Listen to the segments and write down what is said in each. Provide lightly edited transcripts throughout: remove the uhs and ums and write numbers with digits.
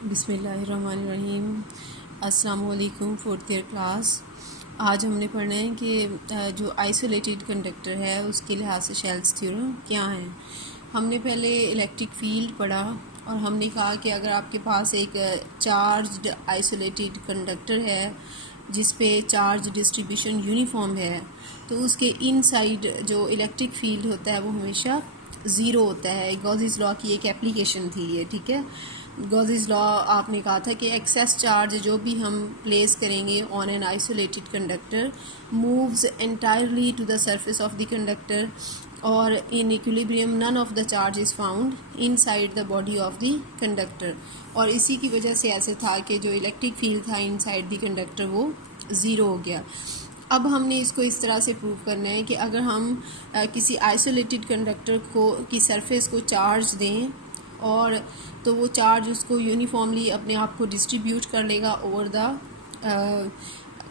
बिस्मिल्लाहिर्रहमानिर्रहीम। अस्सलाम वालेकुम। Fourth year class. आज हमने पढ़ना है कि जो आइसोलेटेड कंडक्टर है उसके लिहाज से शेल्स थ्योरम क्या है। हमने पहले इलेक्ट्रिक फील्ड पढ़ा और हमने कहा कि अगर आपके पास एक चार्ज्ड आइसोलेटेड कंडक्टर है जिस पे चार्ज डिस्ट्रीब्यूशन यूनिफॉर्म है तो उसके इनसाइड जो इलेक्ट्रिक फील्ड होता है वो हमेशा ज़ीरो होता है। गॉसेस लॉ की एक एप्लीकेशन थी ये, ठीक है। गॉसेस लॉ आपने कहा था कि एक्सेस चार्ज जो भी हम प्लेस करेंगे on an isolated conductor moves entirely to the surface of the conductor और in equilibrium none of the charge is found inside the body of the conductor. और इसी की वजह से ऐसे था कि जो इलेक्ट्रिक फील्ड था इनसाइड द कंडक्टर वो ज़ीरो हो गया। अब हमने इसको इस तरह से प्रूव करना है कि अगर हम किसी आइसोलेटेड कंडक्टर को की सरफेस को चार्ज दें और तो वो चार्ज उसको यूनिफॉर्मली अपने आप को डिस्ट्रीब्यूट कर लेगा ओवर द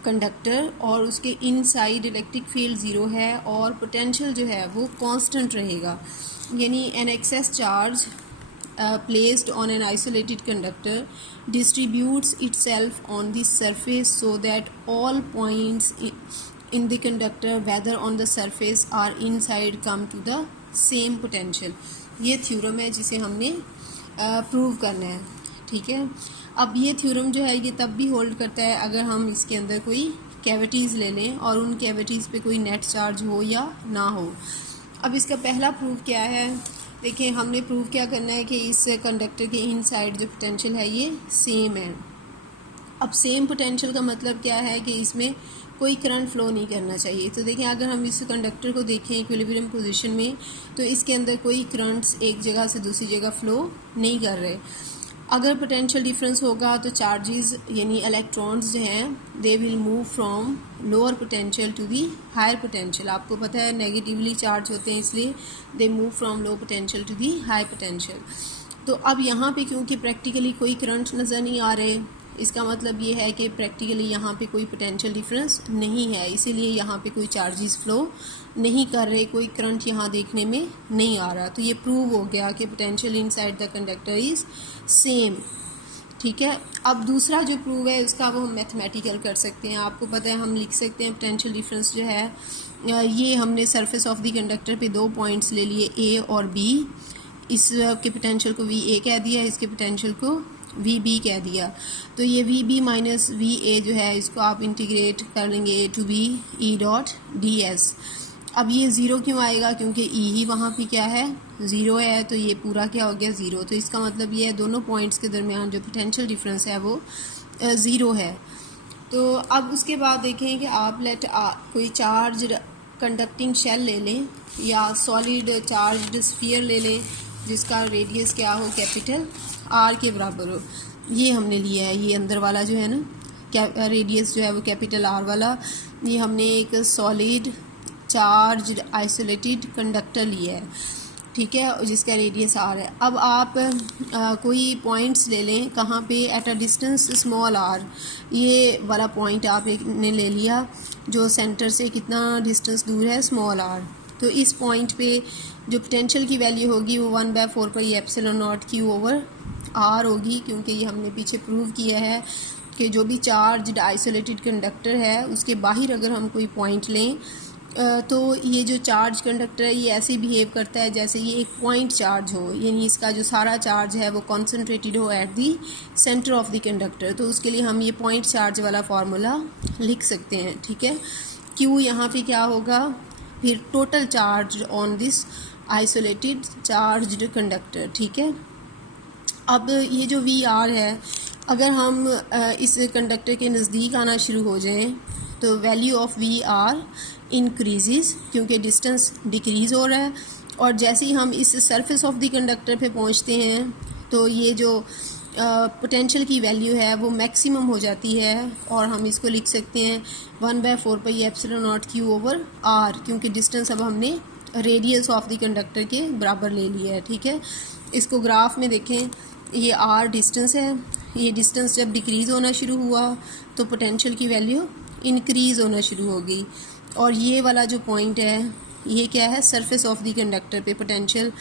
कंडक्टर और उसके इनसाइड इलेक्ट्रिक फील्ड ज़ीरो है और पोटेंशियल जो है वो कांस्टेंट रहेगा। यानी an excess charge placed on an isolated conductor distributes itself on the surface so that all points in the conductor whether on the surface or inside come to the same potential। ये theorem है जिसे हमने prove करना है, ठीक है। अब ये थ्योरम जो है ये तब भी होल्ड करता है अगर हम इसके अंदर कोई कैविटीज़ ले लें और उन कैविटीज़ पे कोई नेट चार्ज हो या ना हो। अब इसका पहला प्रूफ क्या है, देखिए हमने प्रूव क्या करना है कि इस कंडक्टर के इनसाइड जो पोटेंशियल है ये सेम है। अब सेम पोटेंशियल का मतलब क्या है कि इसमें कोई करंट फ्लो नहीं करना चाहिए। तो देखिए अगर हम इस कंडक्टर को देखें इक्विलिब्रियम पोजीशन में तो इसके अंदर कोई करंट्स एक जगह से दूसरी जगह फ़्लो नहीं कर रहे। अगर पोटेंशियल डिफरेंस होगा तो चार्जेस यानी इलेक्ट्रॉन्स जो हैं they will move from lower potential to the higher potential. आपको पता है नेगेटिवली चार्ज होते हैं इसलिए they move from low potential to the high potential. तो अब यहाँ पे क्योंकि प्रैक्टिकली कोई करंट नज़र नहीं आ रहे इसका मतलब ये है कि प्रैक्टिकली यहाँ पे कोई पोटेंशियल डिफरेंस नहीं है, इसीलिए यहाँ पे कोई चार्जेस फ्लो नहीं कर रहे, कोई करंट यहाँ देखने में नहीं आ रहा। तो ये प्रूव हो गया कि potential inside the conductor is same, ठीक है। अब दूसरा जो प्रूव है उसका वो हम मैथमेटिकल कर सकते हैं। आपको पता है हम लिख सकते हैं पोटेंशियल डिफरेंस जो है ये हमने सरफेस ऑफ द कंडक्टर पे दो पॉइंट्स ले लिए ए और बी। इसके पोटेंशियल को वी ए कह दिया, इसके पोटेंशियल को वी बी कह दिया। तो ये v b minus v a जो है इसको आप इंटीग्रेट कर लेंगे a to b e dot d s. अब ये ज़ीरो क्यों आएगा, क्योंकि ई ही वहाँ पे क्या है ज़ीरो है, तो ये पूरा क्या हो गया ज़ीरो। तो इसका मतलब ये है दोनों पॉइंट्स के दरमियान जो पोटेंशियल डिफरेंस है वो ज़ीरो है। तो अब उसके बाद देखें कि आप कोई चार्ज कंडक्टिंग शेल ले लें या सॉलिड चार्ज स्फीयर ले लें जिसका रेडियस क्या हो कैपिटल आर के बराबर हो। ये हमने लिया है, ये अंदर वाला जो है ना रेडियस जो है वो कैपिटल आर वाला, ये हमने एक सॉलिड चार्ज आइसोलेटेड कंडक्टर लिया है, ठीक है, जिसका रेडियस आर है। अब आप कोई पॉइंट्स ले लें कहाँ पे at a distance small r, ये वाला पॉइंट आपने ले लिया जो सेंटर से कितना डिस्टेंस दूर है स्मॉल आर। तो इस पॉइंट पे जो पोटेंशियल की वैल्यू होगी वो 1/4 pi epsilon nought q over r होगी, क्योंकि ये हमने पीछे प्रूव किया है कि जो भी चार्ज आइसोलेटेड कंडक्टर है उसके बाहर अगर हम कोई पॉइंट लें तो ये जो चार्ज कंडक्टर है ये ऐसे बिहेव करता है जैसे ये एक पॉइंट चार्ज हो, यानी इसका जो सारा चार्ज है वो कॉन्सेंट्रेटेड हो at the centre of the conductor. तो उसके लिए हम ये पॉइंट चार्ज वाला फार्मूला लिख सकते हैं, ठीक है। क्यू यहाँ पे क्या होगा फिर total charge on this isolated charged conductor, ठीक है। अब ये जो वी आर है अगर हम इस कंडक्टर के नज़दीक आना शुरू हो जाएं तो value of v r increases क्योंकि डिस्टेंस डिक्रीज़ हो रहा है, और जैसे ही हम इस सरफेस ऑफ द कंडक्टर पे पहुंचते हैं तो ये जो पोटेंशियल की वैल्यू है वो मैक्सिमम हो जाती है और हम इसको लिख सकते हैं 1/4 pi epsilon nought q over r, क्योंकि डिस्टेंस अब हमने रेडियस ऑफ द कंडक्टर के बराबर ले लिया है, ठीक है। इसको ग्राफ में देखें, ये आर डिस्टेंस है, ये डिस्टेंस जब डिक्रीज़ होना शुरू हुआ तो पोटेंशियल की वैल्यू इंक्रीज़ होना शुरू हो गई, और ये वाला जो पॉइंट है ये क्या है सरफेस ऑफ द कंडक्टर पे potential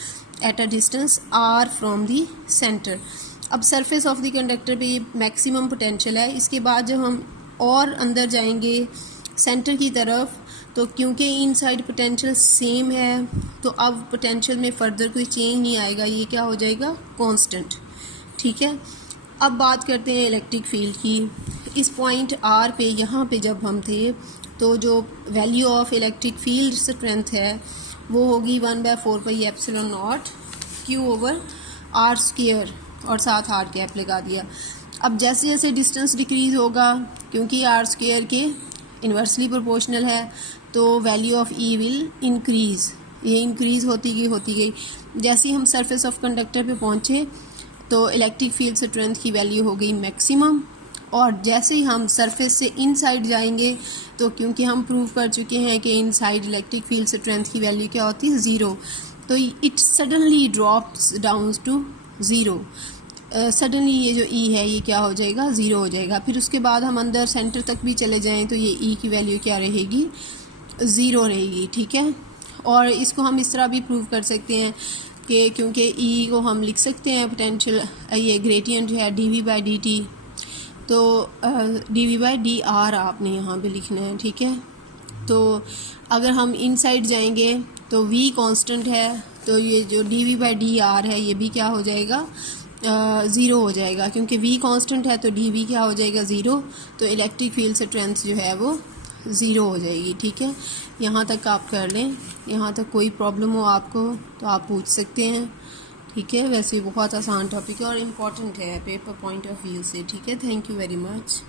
at a distance r from the centre. अब सरफेस ऑफ द कंडक्टर पे ये मैक्सिमम पोटेंशियल है। इसके बाद जब हम और अंदर जाएंगे सेंटर की तरफ, तो क्योंकि इनसाइड पोटेंशियल सेम है तो अब पोटेंशियल में फर्दर कोई चेंज नहीं आएगा, ये क्या हो जाएगा, कांस्टेंट। ठीक है, अब बात करते हैं इलेक्ट्रिक फील्ड की। इस पॉइंट आर पे, यहाँ पे जब हम थे, तो जो value of electric field strength है वो होगी 1/4πε0 Q/r², और साथ आर कैप लगा दिया। अब जैसे जैसे डिस्टेंस डिक्रीज होगा, क्योंकि r² के इन्वर्सली प्रोपोर्शनल है, तो value of E will increase, ये इंक्रीज़ होती गई। जैसे ही हम सरफेस ऑफ कंडक्टर पे पहुँचे तो इलेक्ट्रिक फील्ड स्ट्रेंथ की वैल्यू हो गई मैक्सिमम, और जैसे ही हम सरफेस से इनसाइड जाएंगे, तो क्योंकि हम प्रूव कर चुके हैं कि इनसाइड इलेक्ट्रिक फील्ड स्ट्रेंथ की वैल्यू क्या होती है, 0, तो it suddenly drops down to 0। Suddenly ये जो E है ये क्या हो जाएगा, 0 हो जाएगा। फिर उसके बाद हम अंदर सेंटर तक भी चले जाएं तो ये E की वैल्यू क्या रहेगी, 0 रहेगी। ठीक है, और इसको हम इस तरह भी प्रूव कर सकते हैं कि क्योंकि E को हम लिख सकते हैं पोटेंशियल, ये ग्रेडियंट जो है dV/dt, तो dV/dr आपने यहाँ पे लिखना है। ठीक है, तो अगर हम इनसाइड जाएंगे तो V कांस्टेंट है, तो ये जो dV/dr है ये भी क्या हो जाएगा, 0 हो जाएगा, क्योंकि V कांस्टेंट है तो dV क्या हो जाएगा, 0, तो इलेक्ट्रिक फील्ड स्ट्रेंथ जो है वो 0 हो जाएगी। ठीक है, यहाँ तक आप कर लें। यहाँ तक कोई प्रॉब्लम हो आपको तो आप पूछ सकते हैं। ठीक है, वैसे बहुत आसान टॉपिक है और इम्पॉर्टेंट है पेपर पॉइंट ऑफ व्यू से। ठीक है, थैंक यू वेरी मच।